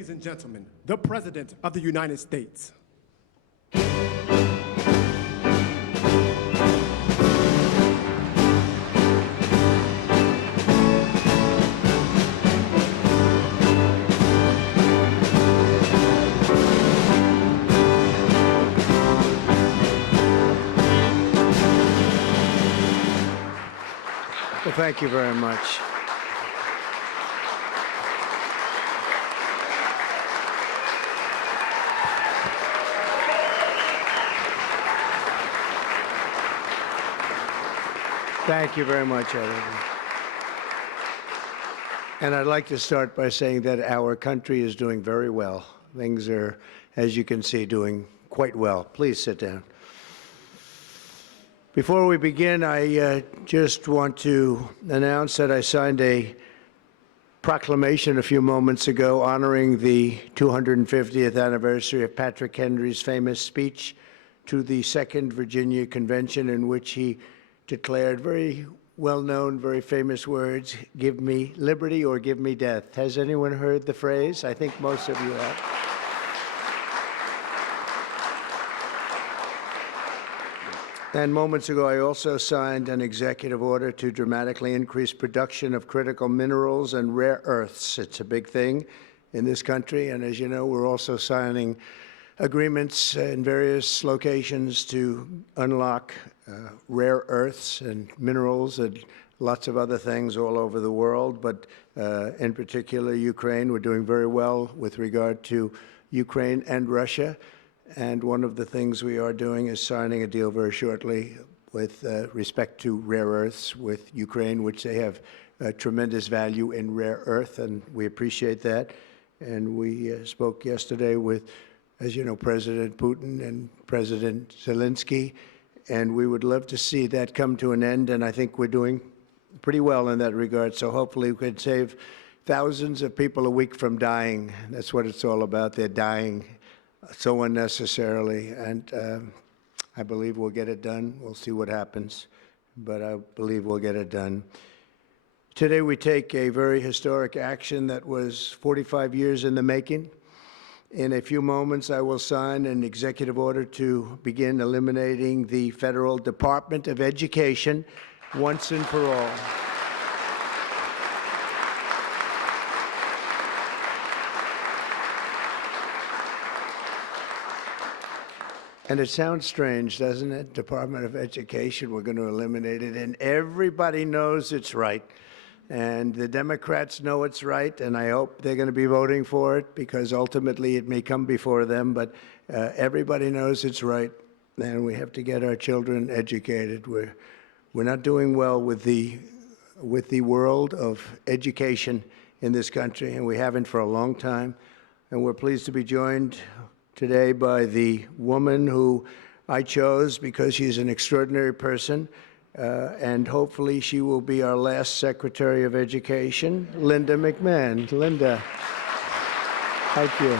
Ladies and gentlemen, the President of the United States. Well, thank you very much. Thank you very much, everyone. And I'd like to start by saying that our country is doing very well. Things are, as you can see, doing quite well. Please sit down. Before we begin, I just want to announce that I signed a proclamation a few moments ago honoring the 250th anniversary of Patrick Henry's famous speech to the Second Virginia Convention, in which he declared very well-known, very famous words, "Give me liberty or give me death." Has anyone heard the phrase? I think most of you have. And moments ago, I also signed an executive order to dramatically increase production of critical minerals and rare earths. It's a big thing in this country, and as you know, we're also signing agreements in various locations to unlock rare earths and minerals and lots of other things all over the world, but in particular Ukraine. We're doing very well with regard to Ukraine and Russia. And one of the things we are doing is signing a deal very shortly with respect to rare earths with Ukraine, which they have tremendous value in rare earth, and we appreciate that. And we spoke yesterday with, as you know, President Putin and President Zelensky, and we would love to see that come to an end, and I think we're doing pretty well in that regard. So hopefully we could save thousands of people a week from dying. That's what it's all about. They're dying so unnecessarily, and I believe we'll get it done. We'll see what happens, but I believe we'll get it done. Today we take a very historic action that was 45 years in the making. In a few moments, I will sign an executive order to begin eliminating the Federal Department of Education once and for all. And it sounds strange, doesn't it? Department of Education, we're going to eliminate it, and everybody knows it's right. And the Democrats know it's right, and I hope they're going to be voting for it, because ultimately it may come before them, but everybody knows it's right, and we have to get our children educated. We're not doing well with the world of education in this country, and we haven't for a long time. And we're pleased to be joined today by the woman who I chose because she's an extraordinary person, and hopefully she will be our last Secretary of Education, Linda McMahon. Linda, thank you.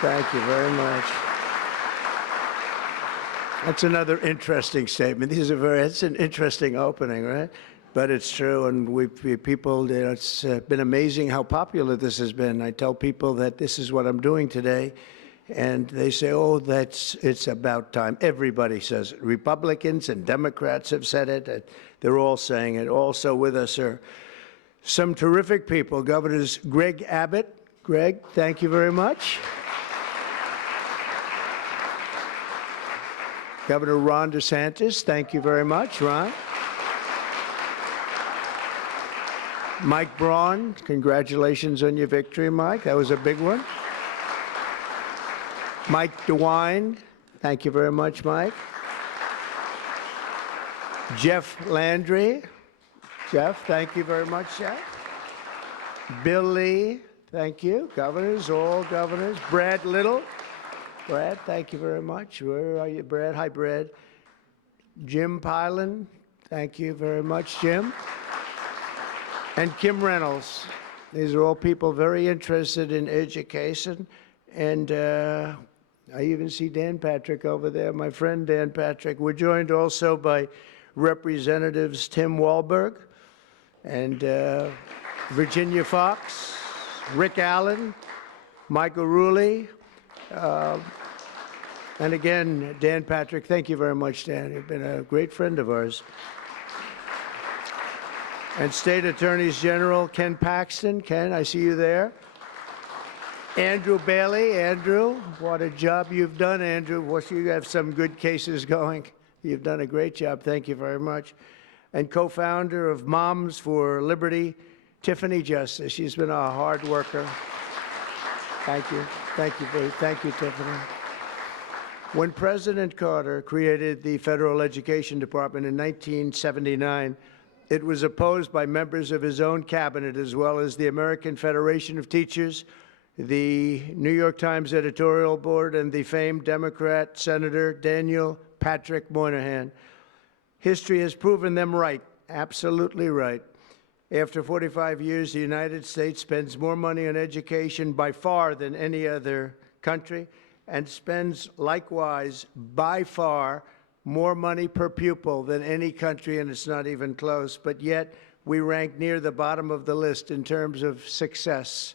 Thank you very much. That's another interesting statement. It's an interesting opening, right? But it's true, and it's been amazing how popular this has been. I tell people that this is what I'm doing today, and they say, oh, it's about time. Everybody says it. Republicans and Democrats have said it. They're all saying it. Also with us are some terrific people. Governors Greg Abbott. Greg, thank you very much. Governor Ron DeSantis, thank you very much, Ron. Mike Braun, congratulations on your victory, Mike. That was a big one. Mike DeWine, thank you very much, Mike. Jeff Landry. Jeff, thank you very much, Jeff. Bill Lee, thank you. Governors, all governors. Brad Little. Brad, thank you very much. Where are you, Brad? Hi, Brad. Jim Pilan, thank you very much, Jim. And Kim Reynolds. These are all people very interested in education. And I even see Dan Patrick over there, my friend Dan Patrick. We're joined also by Representatives Tim Walberg and Virginia Fox, Rick Allen, Michael Rulli, and again, Dan Patrick. Thank you very much, Dan. You've been a great friend of ours. And State Attorneys General Ken Paxton. Ken, I see you there. Andrew Bailey. Andrew, what a job you've done, Andrew. You have some good cases going. You've done a great job. Thank you very much. And co-founder of Moms for Liberty, Tiffany Justice. She's been a hard worker. Thank you. Thank you, Tiffany. When President Carter created the Federal Education Department in 1979, it was opposed by members of his own cabinet, as well as the American Federation of Teachers, the New York Times editorial board, and the famed Democrat Senator Daniel Patrick Moynihan. History has proven them right, absolutely right. After 45 years, the United States spends more money on education by far than any other country, and spends likewise by far more money per pupil than any country, and it's not even close. But yet, we rank near the bottom of the list in terms of success.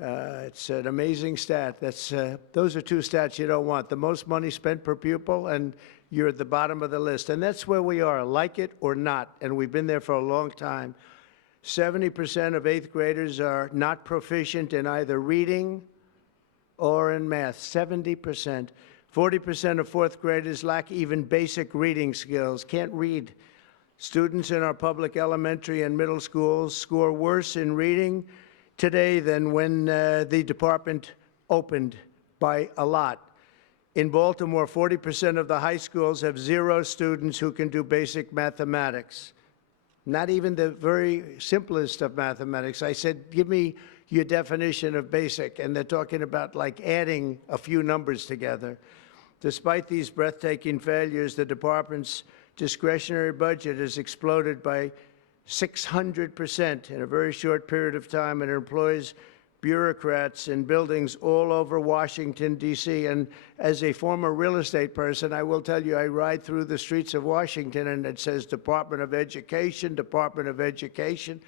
It's an amazing stat. Those are two stats you don't want. The most money spent per pupil, and you're at the bottom of the list. And that's where we are, like it or not, and we've been there for a long time. 70% of 8th graders are not proficient in either reading or in math, 70%. 40% of 4th graders lack even basic reading skills, can't read. Students in our public elementary and middle schools score worse in reading today than when the department opened, by a lot. In Baltimore, 40% of the high schools have 0 students who can do basic mathematics. Not even the very simplest of mathematics. I said, give me your definition of basic, and they're talking about like adding a few numbers together. Despite these breathtaking failures, the department's discretionary budget has exploded by 600% in a very short period of time, and it employs bureaucrats in buildings all over Washington, D.C. And as a former real estate person, I will tell you, I ride through the streets of Washington, and it says Department of Education, Department of Education.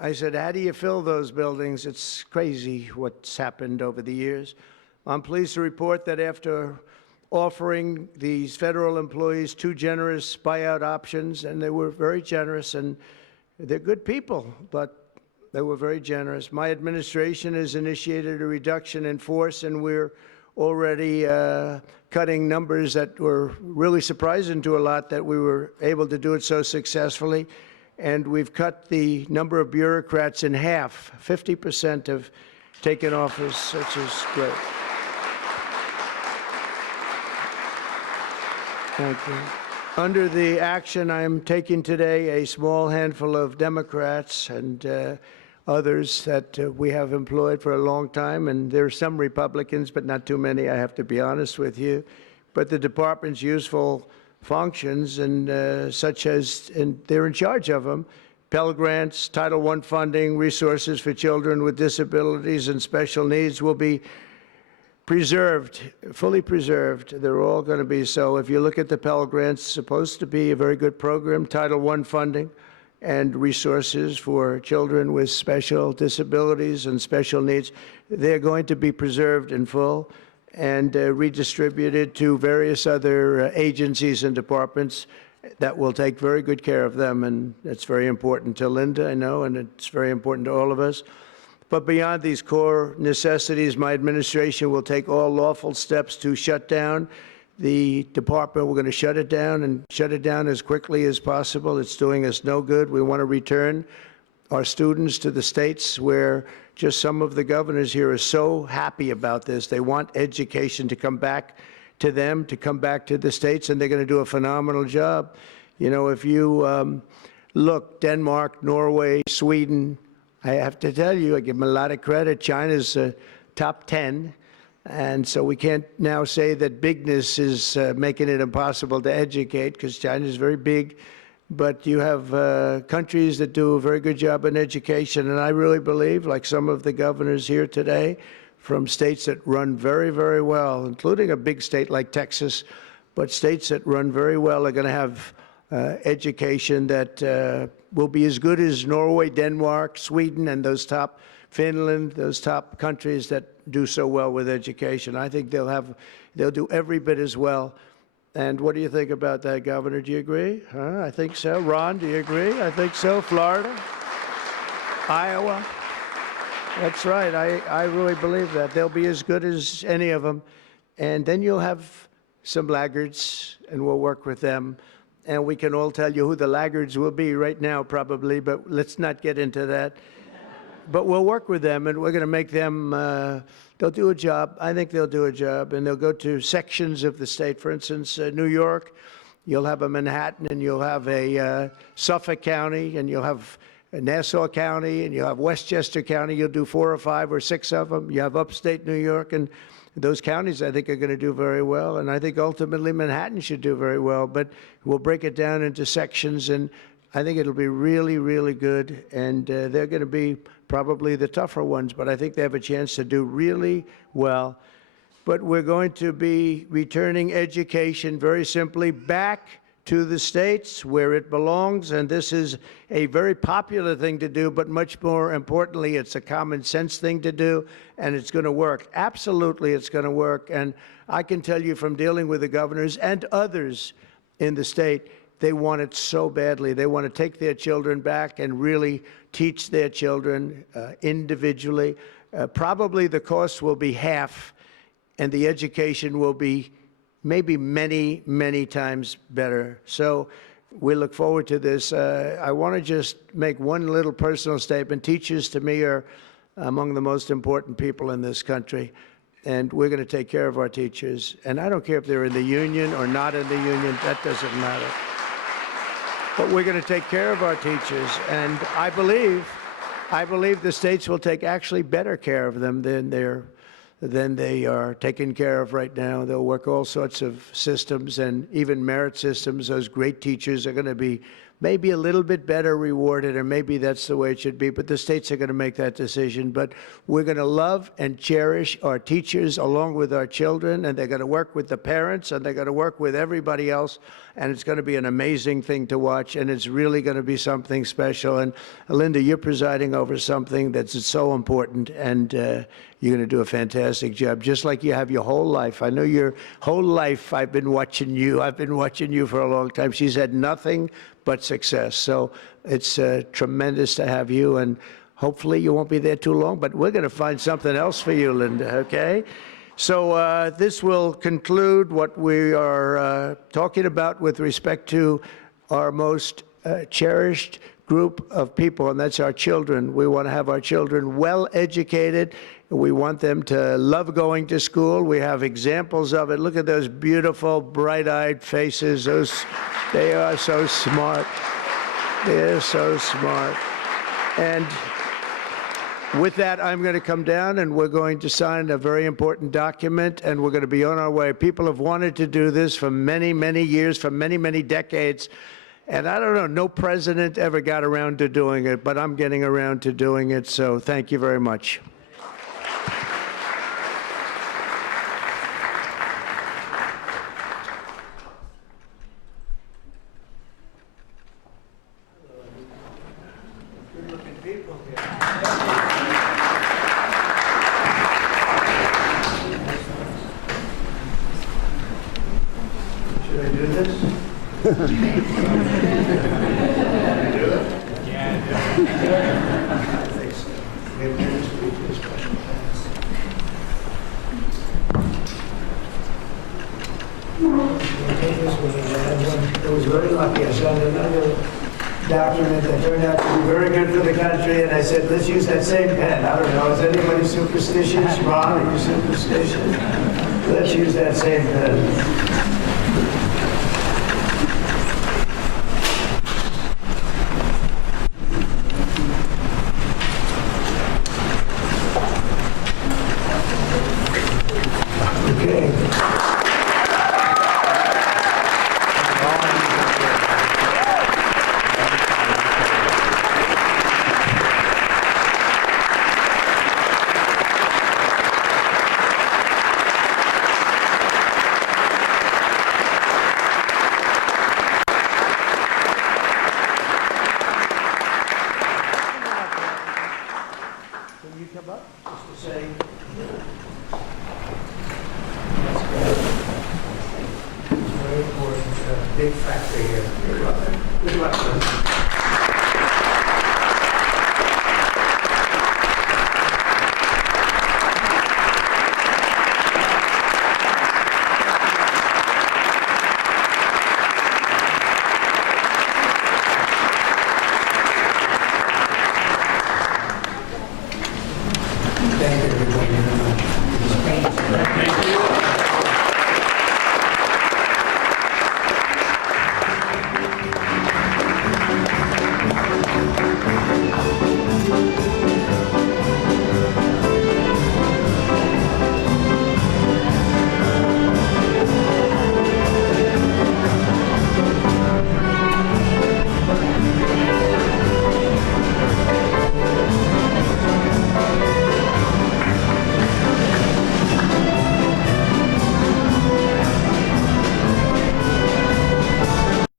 I said, how do you fill those buildings? It's crazy what's happened over the years. I'm pleased to report that after offering these federal employees 2 generous buyout options, and they were very generous, and they're good people, but they were very generous. My administration has initiated a reduction in force, and we're already cutting numbers that were really surprising to a lot, that we were able to do it so successfully. And we've cut the number of bureaucrats in half. 50% have taken office, which is great. Thank you. Under the action I'm taking today, a small handful of Democrats and others that we have employed for a long time, and there are some Republicans, but not too many, I have to be honest with you. But the department's useful functions, and such as, and they're in charge of them, Pell Grants, Title I funding, resources for children with disabilities and special needs will be preserved, fully preserved. They're all going to be so. If you look at the Pell Grants, it's supposed to be a very good program, Title I funding and resources for children with special disabilities and special needs. They're going to be preserved in full and redistributed to various other agencies and departments that will take very good care of them. And it's very important to Linda, I know, and it's very important to all of us. But beyond these core necessities, my administration will take all lawful steps to shut down the department. We're going to shut it down, and shut it down as quickly as possible. It's doing us no good. We want to return our students to the states, where just some of the governors here are so happy about this. They want education to come back to them, to come back to the states, and they're going to do a phenomenal job. You know, if you look, Denmark, Norway, Sweden, I have to tell you, I give them a lot of credit. China's top 10. And so we can't now say that bigness is making it impossible to educate, because China is very big. But you have countries that do a very good job in education. And I really believe, like some of the governors here today, from states that run very, very well, including a big state like Texas, but states that run very well are going to have education that will be as good as Norway, Denmark, Sweden, and those top, Finland, those top countries that do so well with education. I think they'll do every bit as well. And what do you think about that, Governor? Do you agree? I think so. Ron, do you agree? I think so. Florida? Iowa? That's right. I really believe that. They'll be as good as any of them. And then you'll have some laggards, and we'll work with them. And we can all tell you who the laggards will be right now, probably, but let's not get into that. But we'll work with them, and we're going to make them, they'll do a job. I think they'll do a job, and they'll go to sections of the state. For instance, New York, you'll have a Manhattan, and you'll have a Suffolk County, and you'll have Nassau County, and you'll have Westchester County. You'll do 4 or 5 or 6 of them. You have upstate New York, and those counties, I think, are going to do very well. And I think ultimately Manhattan should do very well. But we'll break it down into sections, and I think it'll be really, really good. And they're going to be probably the tougher ones, but I think they have a chance to do really well. But we're going to be returning education very simply back to the states where it belongs, and this is a very popular thing to do, but much more importantly, it's a common sense thing to do, and it's going to work. Absolutely, it's going to work. And I can tell you from dealing with the governors and others in the state, they want it so badly. They want to take their children back and really teach their children individually. Probably the cost will be half, and the education will be maybe many, many times better. So we look forward to this. I want to just make one little personal statement. Teachers, to me, are among the most important people in this country, and we're going to take care of our teachers. And I don't care if they're in the union or not in the union. That doesn't matter. But we're going to take care of our teachers, and I believe the states will take actually better care of them than they are taken care of right now. They'll work all sorts of systems and even merit systems. Those great teachers are going to be maybe a little bit better rewarded, or maybe that's the way it should be, but the states are going to make that decision. But we're going to love and cherish our teachers along with our children, and they're going to work with the parents, and they're going to work with everybody else, and it's going to be an amazing thing to watch, and it's really going to be something special. And Linda, you're presiding over something that's so important, and you're going to do a fantastic job, just like you have your whole life. I know your whole life I've been watching you. I've been watching you for a long time. She's had nothing but success. So it's tremendous to have you, and hopefully you won't be there too long, but we're going to find something else for you, Linda, okay? So this will conclude what we are talking about with respect to our most cherished group of people, and that's our children. We want to have our children well educated. We want them to love going to school. We have examples of it. Look at those beautiful, bright-eyed faces. They are so smart. They're so smart. And with that, I'm going to come down, and we're going to sign a very important document, and we're going to be on our way. People have wanted to do this for many, many years, for many, many decades. And I don't know, no president ever got around to doing it, but I'm getting around to doing it, so thank you very much. Should I do this? I was very lucky. I signed another document that turned out to be very good for the country, and I said, let's use that same pen. I don't know, is anybody superstitious? Ron, are you superstitious? Let's use that same pen. big factory here. You're welcome. Good luck, President.